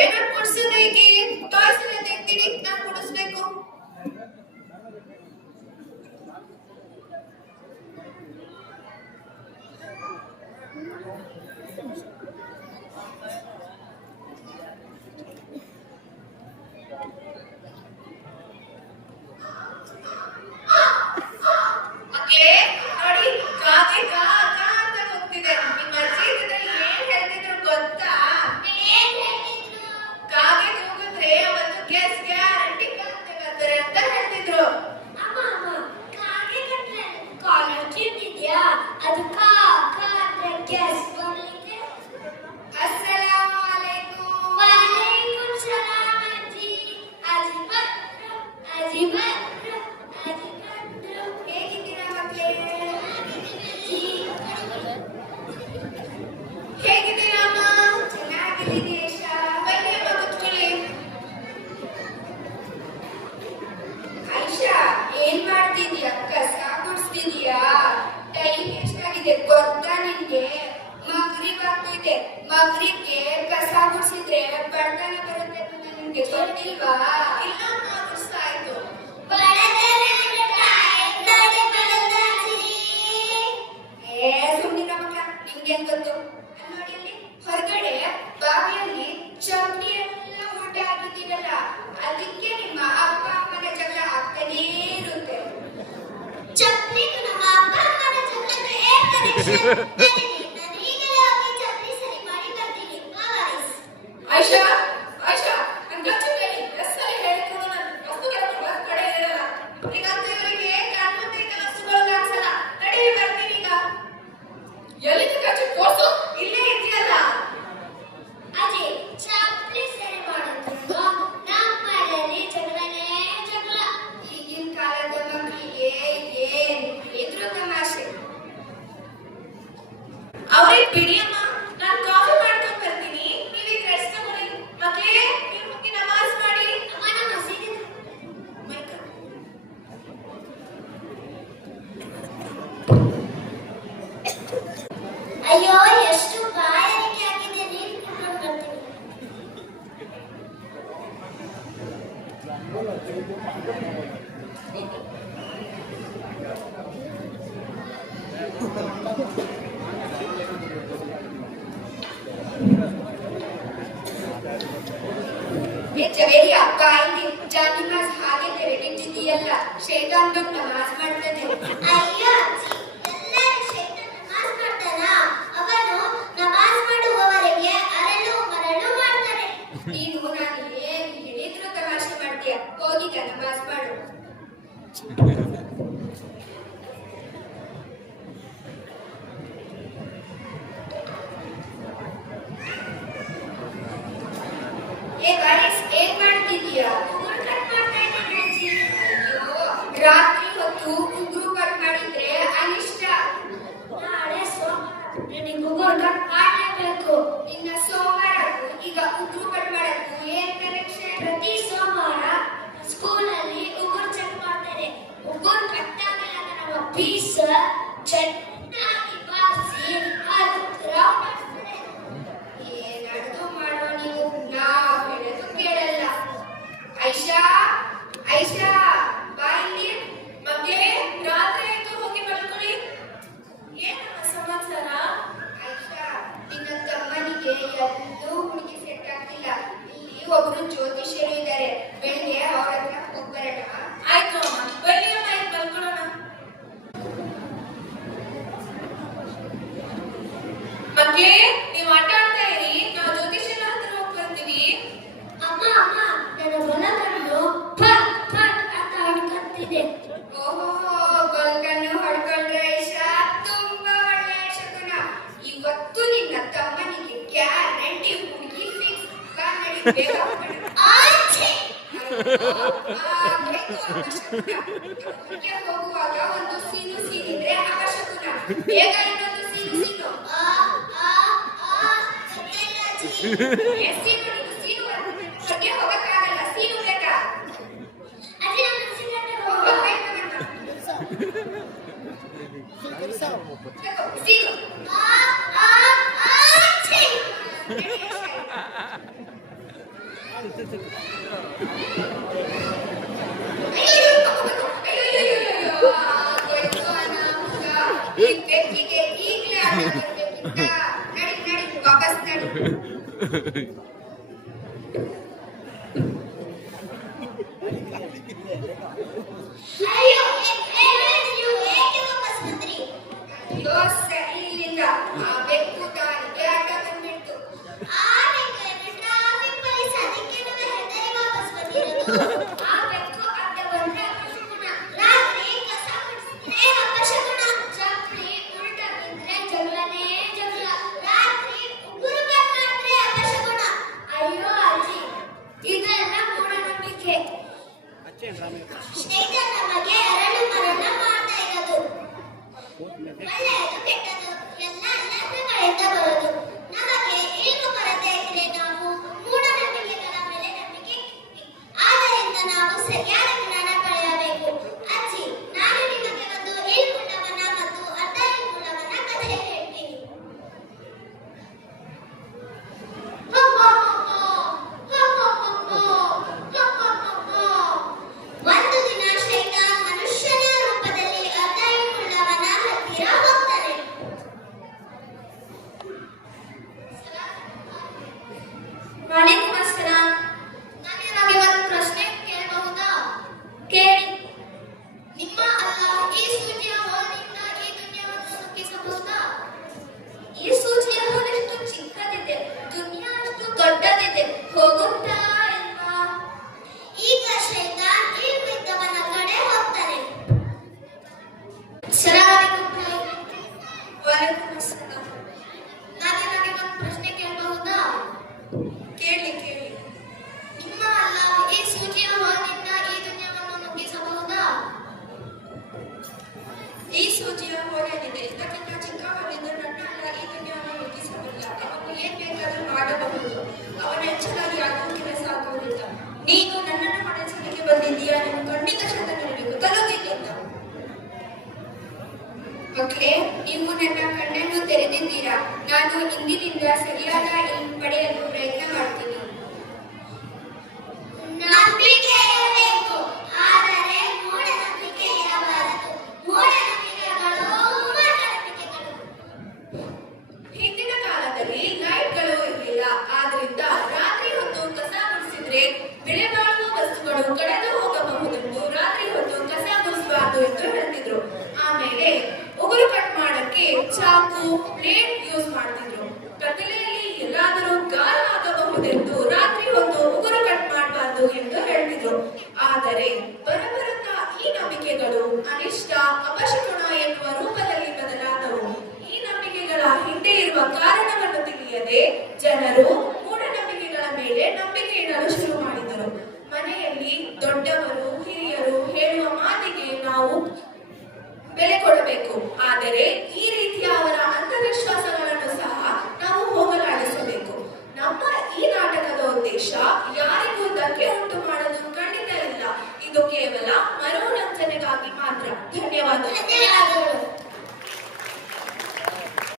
ಏನೋ ಕೊಡ್ಸೋದು ಹೇಗೆ ಟಾಯ್ಸ್ ಎಲ್ಲ ತೆಗ್ದಿರಿ ನಾನು ಕೊಡಿಸ್ಬೇಕು. ಮಗ್ರಿಗೆ ಕಸ ಗುಡಿಸಿದ್ರೆ ಬಡತನ ಬರುತ್ತೆ ಅಂತ ನಿಮ್ಗೆ ಗೊತ್ತಿಲ್ವಾ? ಇಲ್ಲ ಆಯ್ತು. ಸುಮ್ಮನಿರ ಮಕ್ಕಳ, ನಿಮ್ಗೇನ್ ಗೊತ್ತು? ನೋಡಿ ಅಲ್ಲಿ ಹೊರಗಡೆ ಬಾವಿಯಲ್ಲಿ ಚಪ್ಪಲಿ ಎಲ್ಲ ಊಟ ಆಗಿದ್ದೀರಲ್ಲ, ಅದಕ್ಕೆ ನಿಮ್ಮ ಅಪ್ಪ ಅಮ್ಮನ ಜಗಳ ಆಗ್ತಾನೇ ಇರುತ್ತೆ. ಚಪ್ಪಲಿಗೂ ನಮ್ಮ ಅಪ್ಪ ಅಮ್ಮನ ಜಗಳ ಆಯ್ಷಾ ಆಯ್ಷಾ ನನ್ನ ಗಚ್ಚುಗೆ ಎಷ್ಟಲ್ಲಿ ಹೇಳಿದ್ರು ನಾನು ವಸ್ತುಗಳ ಕಡೆ ಇರಲ್ಲ. ಈಗಂತೂ ಇವರಿಗೆ ಕಣ್ಮುಂದೆ ಇದ್ದ ವಸ್ತುಗಳು ಕಾಣಿಸಲ್ಲ. ತಡಿ ಬರ್ತೀನಿ ಈಗ. ಎಲ್ಲಿಂದ ಗಚ್ಚು ತೋರ್ಸು, ಇಲ್ಲೇ ಇದೆಯಲ್ಲ. ಅದೇ ಚಪ್ಪಲಿ ಸರಿ ಮಾಡೋದು ನಮ್ಮಲ್ಲಿ ಜಗಳನೇ ಜಗಳ. ಈಗಿನ ಕಾಲದ ಮಕ್ಕಳಿಗೆ ಏನು ಇದ್ರು ತಮಾಷೆ. ಅವ್ರಿಗೆ ಬಿಡಿಯಮ್ಮ, ನಾನು ಕಾಫಿ ಮಾಡ್ಕೊಂಡು ಬರ್ತೀನಿ. ಅಯ್ಯೋ, ಎಷ್ಟು ಬಾಯಾರಿಕೆ ಆಗಿದೆ, ನೀರು ಕುಡ್ಕೊಂಡು ಜವೇರಿಯ ಬಾಯಿಗೆ ಜಾನಿಮಾಸ್ ಹಾಗೆ ತೆರೆದಿಟ್ಟಿದೆಯಲ್ಲ, ಶೈತಾನ್ ಬಂದು ನಮಾಜ್ ಮಾಡ್ತಾನೆ. ಅಯ್ಯೋ, ಎಲ್ಲರೂ ಶೈತಾನ್ ನಮಾಜ್ ಮಾಡ್ತಾನ? ಅವನು ನಮಾಜ್ ಮಾಡುವವರೆಗೆ ಅರಳು ಮರಳು ಮಾಡ್ತಾನೆ. ನೀನು ನಾನು ಏನು ಹೇಳಿದ್ರು ತಮಾಷೆ ಮಾಡ್ತೀಯ. ಹೋಗಿಗ ನಮಾಜ್ ಮಾಡು. ಏನ್ ಮಾಡ್ತಿದೀಯಾ? ರಾತ್ರಿ ಹೊತ್ತು ಉಗುರು ಕಟ್ ಮಾಡಿದ್ರೆ ಅನಿಷ್ಟ. ನಾಳೆ ಸೋಮವಾರ ನಿನಗೆ ಉಗುರು ಕಟ್ ಮಾಡಲೇಬೇಕು. ನಿನ್ನ ಸೋಮವಾರಕ್ಕೂ ಈಗ ಉಗುರು ಕಟ್ ಮಾಡಕ್ಕೂ ಏನ್ ಕನೆಕ್ಷನ್? ಪ್ರತಿ ಸೋಮವಾರ ಸ್ಕೂಲಲ್ಲಿ ಉಗುರು ಚೆಕ್ ಮಾಡ್ತಾರೆ. ಉಗುರು ಕಟ್ ಆಗಲ್ಲ ನಮ್ಮ ಪೀಸ್ ಚೆನ್ನಾಗಿ ಬಾರಿಸಿ ಅದು ರೌಂಡ್ ಮಾಡ್ತಾರೆ. ಏನಾದ್ರು ಮಾಡೋ ನೀವು, ನಾವು ಹೇಳೋದು ಕೇಳಲ್ಲ. ಐಷಾ ಐಷಾ ಬಾ ಇಲ್ಲಿ. ಮಗ್ಗೆ ರಾತ್ರಿ ಆಯ್ತು, ಹೋಗಿ ಮಲ್ಕೊಳ್ಳಿ. ಏನಮ್ಮ ಸಮಾಚಾರ? ಐಷಾ, ನಿನ್ನ ತಮ್ಮನಿಗೆ ಎಲ್ಲೂ ಹುಡುಗಿ ಸೆಟ್ ಆಗ್ತಿಲ್ಲ. ಇಲ್ಲಿ ಒಬ್ರು ಜ್ಯೋತಿಷ್ಯರು ಇದ್ದಾರೆ, ಬೆಳಿಗ್ಗೆ ಅವ್ರ ಹತ್ರ ಹೋಗ್ಬರೋಣ. ಆಯ್ತು ಅಮ್ಮ, ಬನ್ನಿ ಅಮ್ಮ, ಇಲ್ಲಿ ಮಲ್ಕೊಳ್ಳೋಣ. ಮಗ್ಗೆ, ನೀವು ಆಟ ಆಡ್ತಾ ಇರಿ, ನಾವು ಜ್ಯೋತಿಷ್ಯರ ಹತ್ರ ಹೋಗಿ ಬರ್ತೀವಿ. ಅಮ್ಮ ಅಮ್ಮ, ನನ್ನ ಬಲ ಕಣ್ಣು ಫಟ್ ಫಟ್ ಅಂತ ಹೊಡ್ಕೊಂತಿದೆ. ಓಹೋ, ಬಲ್ಕನ್ನು ಹೊಡ್ಕೊಂಡ್ರೆ ಐಷಾ, ತುಂಬಾ ಒಳ್ಳೆ ಶಕುನ. ಇವತ್ತು ನಿನ್ನ ತಮ್ಮನಿಗೆ ಗ್ಯಾರಂಟಿ ಹುಡುಗಿ ಫಿಕ್ಸ್. ಬಾ ನಡಿ, ಬೇಗ ಹೋಗೋಣ. ಆಚೆ ಹೋಗುವಾಗ ಒಂದು ಸೀನು ಸೀನಿದ್ರೆ ಅಪಶಕುನ. ಬೇಗ ಇನ್ನೊಂದು ಸೀನು ಸೀನು. ಸೀನು ಸೀನು ಬಗ್ಗೆ ಹೋಗಕ್ಕಾಗಲ್ಲ, ಸೀನು ಬೇಕಾ? ಅದೇ ನಮ್ಮ ಸೀನು. ಆಚೆ ಅಯ್ಯಯ್ಯೋ, ಆಗೋಯ್ತು ಅನಾಹುತ. ಈ ಬೆಕ್ಕಿಗೆ ಈಗ್ಲೇ ಆಟ ಬರ್ಬೇಕಿತ್ತ? ನಡಿ ನಡಿ, ವಾಪಸ್ ನಡಿ. ಅಯ್ಯೋ, ನೀವು ಏಕೆ ವಾಪಸ್ ಬಂದ್ರಿ? ಅಯ್ಯೋ, ಸರಿ ಇಲ್ಲಿಂದ. ಆ ಬೆಕ್ಕು ತಾನಿಗೆ ಆಟ ಬಂದ್ಬಿಡ್ತು. ಆ ಬೆಕ್ಕನ್ನು ಟ್ರಾಫಿಕ್ ಪೊಲೀಸ್ ಅದಕ್ಕೇನೋ ಹೆದರಿ ವಾಪಸ್ ಬಂದಿರೋದು. ಆ ಬೆಕ್ಕು ಅಡ್ಡ ಬಂದ್ರೆ ಅಪಶಕುನ. ರಾತ್ರಿ ಕಸ ಗುಡಿಸಿದ್ರೆ ಅಪಶಕುನ. ಚಪ್ಪಲಿ ಉಲ್ಟಾ ಬಿದ್ರೆ ಜಗಳನೇ ಜಗಳ. ರಾತ್ರಿ ಉಗುರು ಕಟ್ ಮಾಡಿದ್ರೆ ಅಪಶಕುನ. ಅಯ್ಯೋ ಅಜ್ಜಿ, ಇದೆಲ್ಲ ಮೂಢನಂಬಿಕೆ. ಸ್ನೇಹಿತರ ನಮಗೆ ಅರಳು ಮರಣ ಮಾಡ್ತಾ ಇರೋದು. ಒಳ್ಳೆಯದು ಕೆಟ್ಟದು ಎಲ್ಲ ಎಲ್ಲದರಿಂದ ಬರೋದು. ನಮಗೆ ಏನು ಕೊರತೆ ಇದ್ರೆ ನಾವು ಮೂಢನಂಬಿಕೆಗಳ ಮೇಲೆ ನಂಬಿಕೆ, ಆದ್ದರಿಂದ ನಾವು ಸರಿಯಾದ ಜ್ಞಾನ ಪಡೆಯಬೇಕು. ಅಜ್ಜಿ, ನಾನು ನಿಮಗೆ ಒಂದು ಇಲ್ಕುಂಡವನ ಮತ್ತು ಅರ್ಧ ಇಲ್ಕುಂಡವನ ಕಥೆ ಹೇಳ್ತೀನಿ. ಒಂದು ದಿನ ಶೈತಾನ್ ಮನುಷ್ಯನ ರೂಪದಲ್ಲಿ ಅರ್ಧ ಇಲ್ಕುಂಡವನ ಹತ್ತಿರ ಹೋಗ್ತಾನೆ. ವಾಲೇಕುಮ್ ಅಸ್ಸಲಾಂ. ನಾನು ನಿಮಗೆ ಒಂದು ಪ್ರಶ್ನೆ ಕೇಳಬಹುದಾ? ಕೇಳಿ. ನಿಮ್ಮ ಅಲ್ಲಾಹ್ ಈ ಸೂಜಿಯ ಹೋಲಿನಿಂದ ಈ ದುನಿಯಾವನ್ನು ಸೃಷ್ಟಿಸಬಹುದಾ? ಈ ಸೂಜಿಯ ಹೋಲೆಷ್ಟು ಚಿಕ್ಕದಿದೆ, ದುನಿಯಾ ಅಷ್ಟು ದೊಡ್ಡದಿದೆ, ಹೋಗುತ್ತಾ ಇಲ್ವಾ? ಈಗ ಶೈತಾನ್ ಇಲ್ಮಿದ್ದವನ ಕಡೆ ಹೋಗ್ತಾನೆ. ಸಲಾಮ್ ಅಲೈಕುಂ. ವಾಲೇಕುಮ್ ಅಸ್ಸಲಾಂ. ನಾನು ನಿಮಗೆ ಒಂದು ಪ್ರಶ್ನೆ ಕೇಳಬಹುದಾ? ಕೇಳಿ ಕೇಳಿ. ನಿಮ್ಮ ಅಲ್ಲಾಹ್ ಈ ಸೂಜಿಯ ಹೋಲಿನಿಂದ ಈ ದುನಿಯಾವನ್ನು ನುಗ್ಗಿಸಬಹುದಾ? ಈ ಸೂಜಿಯ ಹೋಲಿನಿದೆ, ಇದಕ್ಕಿಂತ ಚಿಕ್ಕವನಿದ್ದು ನನ್ನ ಅಲ್ಲ ಈ ದುನಿಯಾವನ್ನು ಮುಗಿಸಬಲ್ಲ. ಅವನು ಏನ್ ಬೇಕಾದರೂ ಮಾಡಬಹುದು. ಅವನ ಹೆಚ್ಚಲಾಗಿ ಯಾವುದೂ ಕೆಲಸ ಆಗುವುದಿಲ್ಲ. ನೀನು ನನ್ನನ್ನು ಮನಸ್ಸಿಗೆ ಬಂದಿದ್ದೀಯಾ? ನೀನು ಖಂಡಿತ ಶತನಿರಬೇಕು. ತಲುಗಿಲ್ಲಿಂದ ಮಕ್ಕಳೇ, ನೀವು ನನ್ನ ಕಣ್ಣನ್ನು ತೆರೆದಿದ್ದೀರಾ. ನಾನು ಇಂದಿನಿಂದ ಸರಿಯಾದ ಇಲ್ಮ್ ಪಡೆಯಲು ಪ್ರಯತ್ನ ಮಾಡ್ತೀನಿ. ನಂಬಿಕೆ ಇರಬೇಕು, ಆದರೆ ಮೂಢನಂಬಿಕೆ ಇರಬಾರದು. ಮೂಢನಂಬಿಕೆಗಳು ಮೂಢನಂಬಿಕೆಗಳು. ಹಿಂದಿನ ಕಾಲದಲ್ಲಿ ಲೈಟ್ಗಳು ಇರಲಿಲ್ಲ. ಆದ್ರಿಂದ ರಾತ್ರಿ ಹೊತ್ತು ಕಸ ಗುಡಿಸಿದ್ರೆ ಬೆಲೆ ಬಾಳುವ ವಸ್ತುಗಳು ಕಳೆದು ಹೋಗಬಹುದೆಂದು ರಾತ್ರಿ ಹೊತ್ತು ಕಸ ಗುಡಿಸಬಾರದು ಎಂದು ಹೇಳ್ತಿದ್ರು. ಆಮೇಲೆ ಉಗುರು ಕಟ್ ಮಾಡಕ್ಕೆ ಚಾಕು, ಬ್ಲೇಡ್ ಯೂಸ್ ಮಾಡ್ತಿದ್ರು. ಕತ್ತಲೆಯಲ್ಲಿ ಎಲ್ಲಾದರೂ ಗಾಯ ಆಗಬಹುದೆಂದು ರಾತ್ರಿ ಹೊತ್ತು ಉಗುರು ಕಟ್ ಮಾಡಬಾರದು ಎಂದು ಹೇಳ್ತಿದ್ರು. ಆದರೆ ಬರಬರುತ್ತಾ ಈ ನಂಬಿಕೆಗಳು ಅನಿಷ್ಟ, ಅಪಶಕುನ ಎನ್ನುವ ರೂಪದಲ್ಲಿ ಬದಲಾದವು. ಈ ನಂಬಿಕೆಗಳ ಹಿಂದೆ ಇರುವ ಕಾರಣವನ್ನು ತಿಳಿಯದೆ ಜನರು ಮೂಢನಂಬಿಕೆಗಳ ಮೇಲೆ ನಂಬಿಕೆ ಇಡಲು ಶುರು ಮಾಡಿದರು. ಮನೆಯಲ್ಲಿ ದೊಡ್ಡವರು ಹಿರಿಯರು ಹೇಳುವ ಮಾತಿಗೆ ನಾವು ಬೆಲೆ ಕೊಡಬೇಕು. ಆದರೆ ಈ ರೀತಿಯ ಅವರ ಅಂಧವಿಶ್ವಾಸಗಳನ್ನು ಸಹ ನಾವು ಹೋಗಲಾಡಿಸಬೇಕು. ನಮ್ಮ ಈ ನಾಟಕದ ಉದ್ದೇಶ